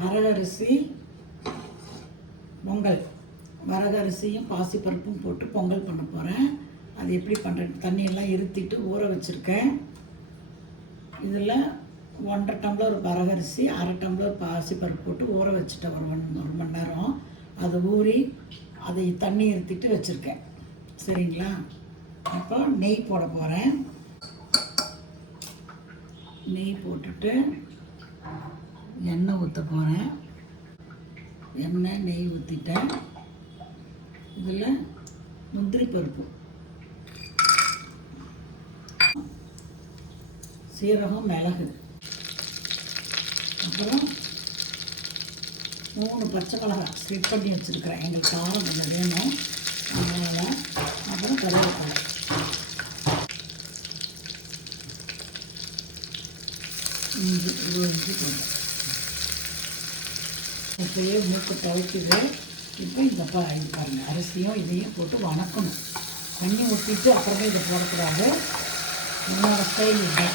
வரகரிசி பொங்கல், வரகரிசியும் பாசிப்பருப்பும் போட்டு பொங்கல் பண்ண போகிறேன். அது எப்படி பண்ணுறேன், தண்ணியெல்லாம் இருத்திட்டு ஊற வச்சுருக்கேன். இதில் 1.5 டம்ளர் வரகரிசி, 1/2 டம்ளர் பாசிப்பருப்பு போட்டு ஊற வச்சுட்டேன் ஒரு மணி நேரம். அது ஊறி அதை தண்ணி இருத்திட்டு வச்சுருக்கேன். சரிங்களா? இப்போ நெய் போட போகிறேன். நெய் போட்டுட்டு எண்ணெய் ஊற்ற போகிறேன். எண்ணெய் நெய் ஊற்றிட்டேன். இதில் முந்திரி பருப்பு, சீரகம், மிளகு, அப்புறம் 3 பச்சை மிளகாய் ஸ்லிப் பண்ணி வச்சுருக்கிறேன். எங்களுக்கு காரம் கொஞ்சம் வேணும், அதனால். அப்புறம் கருவேப்பிலை, இஞ்சி போடுறேன். இப்போயே மூக்கு துவைக்குது. இப்போ இந்த பாருங்கள், அரிசியும் இதையும் போட்டு வணக்கணும். தண்ணி ஊற்றிட்டு அப்புறமே இதை போடக்கூடாது. என்னோடய ஸ்டைல் இல்லை.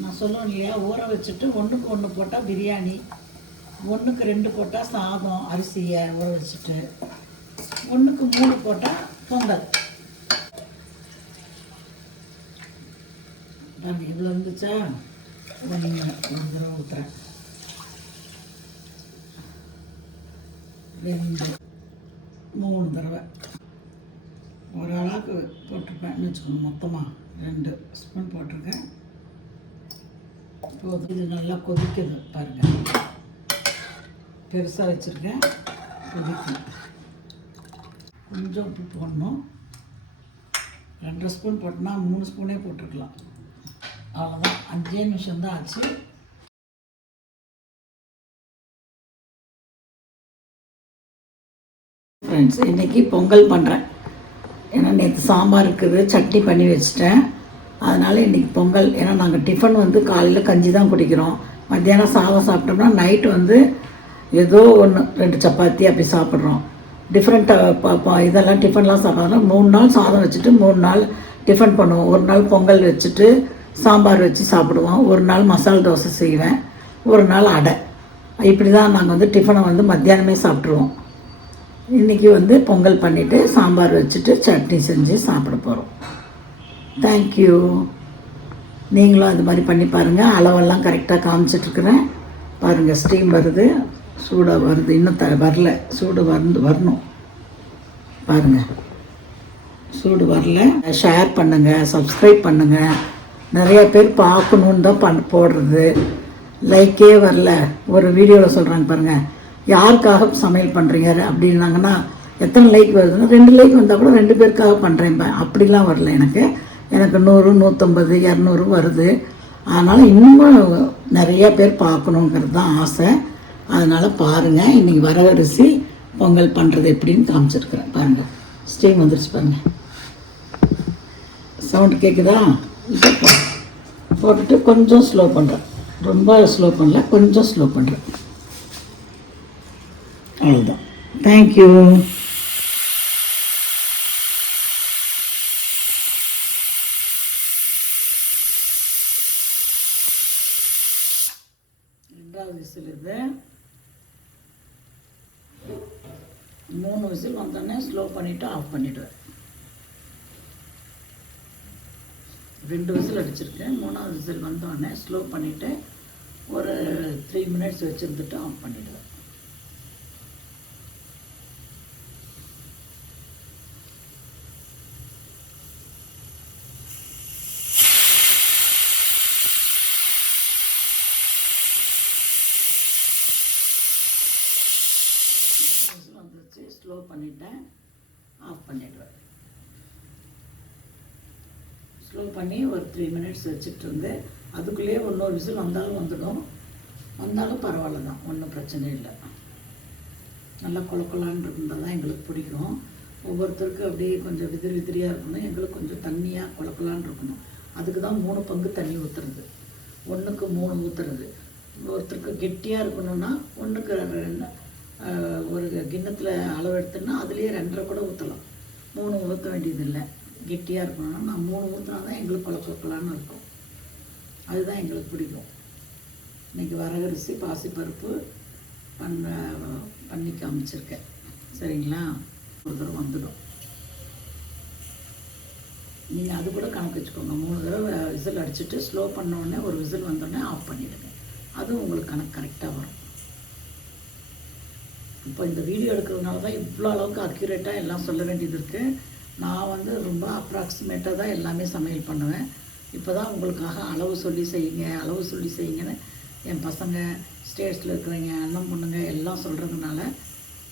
நான் சொல்லுவேன் இல்லையா, ஊற வச்சுட்டு 1க்கு 1 போட்டால் பிரியாணி, 1க்கு 2 போட்டால் சாதம், அரிசியை ஊற வச்சுட்டு 1க்கு 3 போட்டால் பொங்கல். பாருங்கள், இவ்வளோ இருந்துச்சா? இதை நீங்கள் ஒரு தடவை ஊற்றுறேன். 2 3 தடவை ஒரு அளவுக்கு போட்டிருப்பேன்னு வச்சுக்கோங்க. மொத்தமாக 2 ஸ்பூன் போட்டிருக்கேன். போதும். இது நல்லா கொதிக்குது பாருங்கள். பெருசாக வச்சுருக்கேன், கொதிக்கும். கொஞ்சம் உப்பு போடணும். 2 ஸ்பூன் போட்டோன்னா 3 ஸ்பூனே போட்டுருக்கலாம். அவ்வளோதான், 5 நிமிஷம்தான் ஆச்சு. ஃப்ரெண்ட்ஸ், இன்றைக்கி பொங்கல் பண்ணுறேன். ஏன்னா நேற்று சாம்பார் இருக்குது, சட்னி பண்ணி வச்சுட்டேன். அதனால் இன்றைக்கி பொங்கல். ஏன்னா நாங்கள் டிஃபன் காலையில் கஞ்சி தான் குடிக்கிறோம். மத்தியானம் சாதம் சாப்பிட்டோம்னா நைட்டு ஏதோ 1-2 சப்பாத்தி அப்படி சாப்பிட்றோம். டிஃப்ரெண்ட்டாக இதெல்லாம் டிஃபன்லாம் சாப்பிட்றோம். 3 நாள் சாதம் வச்சுட்டு 3 நாள் டிஃபன் பண்ணுவோம். ஒரு நாள் பொங்கல் வச்சுட்டு சாம்பார் வச்சு சாப்பிடுவோம். ஒரு நாள் மசால் தோசை செய்வேன், ஒரு நாள் அடை. இப்படி தான் நாங்கள் டிஃபனை மத்தியானமே சாப்பிட்ருவோம். இன்றைக்கி பொங்கல் பண்ணிவிட்டு சாம்பார் வச்சுட்டு சட்னி செஞ்சு சாப்பிட போகிறோம். தேங்க்யூ. நீங்களும் அது மாதிரி பண்ணி பாருங்கள். அளவெல்லாம் கரெக்டாக காமிச்சிட்ருக்குறேன். பாருங்கள், ஸ்டீம் வருது, சூடாக வருது. இன்னும் வரல, சூடு வரணும். பாருங்கள், சூடு வரல. ஷேர் பண்ணுங்கள், சப்ஸ்கிரைப் பண்ணுங்கள். நிறைய பேர் பார்க்கணுன்னு தான் போடுறது. லைக்கே வரல. ஒரு வீடியோவில் சொல்கிறாங்க பாருங்கள், யாருக்காக சமையல் பண்ணுறீங்க அப்படின்னாங்கன்னா எத்தனை லைக் வருதுன்னா 2 லைக் வந்தால் கூட 2 பேருக்காக பண்ணுறேன். அப்படிலாம் வரல. எனக்கு 100, 150, 200 வருது. அதனால் இன்னும் நிறையா பேர் பார்க்கணுங்கிறது தான் ஆசை. அதனால் பாருங்கள், இன்றைக்கி வரகரிசி பொங்கல் பண்ணுறது எப்படின்னு காமிச்சிருக்கிறேன். பாருங்கள், ஸ்டீம் வந்துருச்சு பாருங்கள். சவுண்டு கேட்குதா? இப்போ போட்டுட்டு கொஞ்சம் ஸ்லோ பண்ணுறேன். ரொம்ப ஸ்லோ பண்ணல, கொஞ்சம் ஸ்லோ பண்ணுறேன். அவ்வளோதான். தேங்க்யூ. ரெண்டாவது விசில் இது. 3 விசில் வந்தோடனே ஸ்லோ பண்ணிவிட்டு ஆஃப் பண்ணிவிடுவேன். 2 விசில் அடிச்சிருக்கேன். 3ஆவது விசில் வந்தோடனே ஸ்லோ பண்ணிவிட்டு ஒரு 3 மினிட்ஸ் வச்சுருந்துட்டு ஆஃப் பண்ணிவிடுவேன். வந்துருச்சு, ஸ்லோ பண்ணிவிட்டேன், ஆஃப் பண்ணிவிடுவேன். ஸ்லோ பண்ணி ஒரு 3 மினிட்ஸ் வச்சுட்டு இருந்து அதுக்குள்ளேயே இன்னொரு விசில் வந்தாலும் பரவாயில்ல தான், ஒன்றும் பிரச்சனை இல்லை. நல்லா கொலக்கொலான்னு இருந்தால் தான் எங்களுக்கு பிடிக்கும். ஒவ்வொருத்தருக்கு அப்படியே கொஞ்சம் விதிரியாக இருக்கணும், எங்களுக்கு கொஞ்சம் தண்ணியாக கொலக்கொலான்னு இருக்கணும். அதுக்கு தான் 3 பங்கு தண்ணி ஊற்றுறது, 1க்கு 3 ஊற்றுறது. ஒருத்தருக்கு கெட்டியாக இருக்கணும்னா 1க்கு 2 ஒரு கிண்ணத்தில் அளவு எடுத்தோன்னா அதுலேயே 2.5 கூட ஊற்றலாம். 3 ஊற்ற வேண்டியதில்லை. கெட்டியாக இருக்கணும்னா நான் 3 ஊற்றினா தான் எங்களுக்கு கொலக்கொலன்னு இருக்கும். அதுதான் எங்களுக்கு பிடிக்கும். இன்றைக்கி வரகரிசி பாசிப்பருப்பு பண்ணி காமிச்சிருக்கேன். சரிங்களா? ஒரு தடவை வந்துடும். நீங்கள் அது கூட கணக்கு வச்சுக்கோங்க. 3 தடவை விசில் அடிச்சுட்டு ஸ்லோ பண்ணோடனே ஒரு விசில் வந்தோடனே ஆஃப் பண்ணிவிடுங்க. அதுவும் உங்களுக்கு கணக்கு கரெக்டாக வரும். இப்போ இந்த வீடியோ எடுக்கிறதுனால தான் இவ்வளோ அளவுக்கு அக்யூரேட்டாக எல்லாம் சொல்ல வேண்டியது இருக்குது. நான் வந்து ரொம்ப அப்ராக்சிமேட்டாக தான் எல்லாமே சமையல் பண்ணுவேன். இப்போ தான் உங்களுக்காக அளவு சொல்லி செய்யுங்கன்னு என் பசங்க, ஸ்டேட்ஸில் இருக்கிறவங்க, அண்ணன் பொண்ணுங்க எல்லாம் சொல்கிறதுனால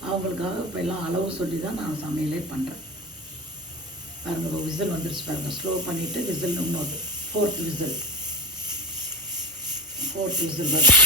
அவங்களுக்காக இப்போ எல்லாம் அளவு சொல்லி தான் நான் சமையலே பண்ணுறேன். பாருங்கள், ஒரு விசில் வந்துருச்சு பாருங்கள். ஸ்லோ பண்ணிவிட்டு விசில் இன்னொரு 4th விசில் வரும்.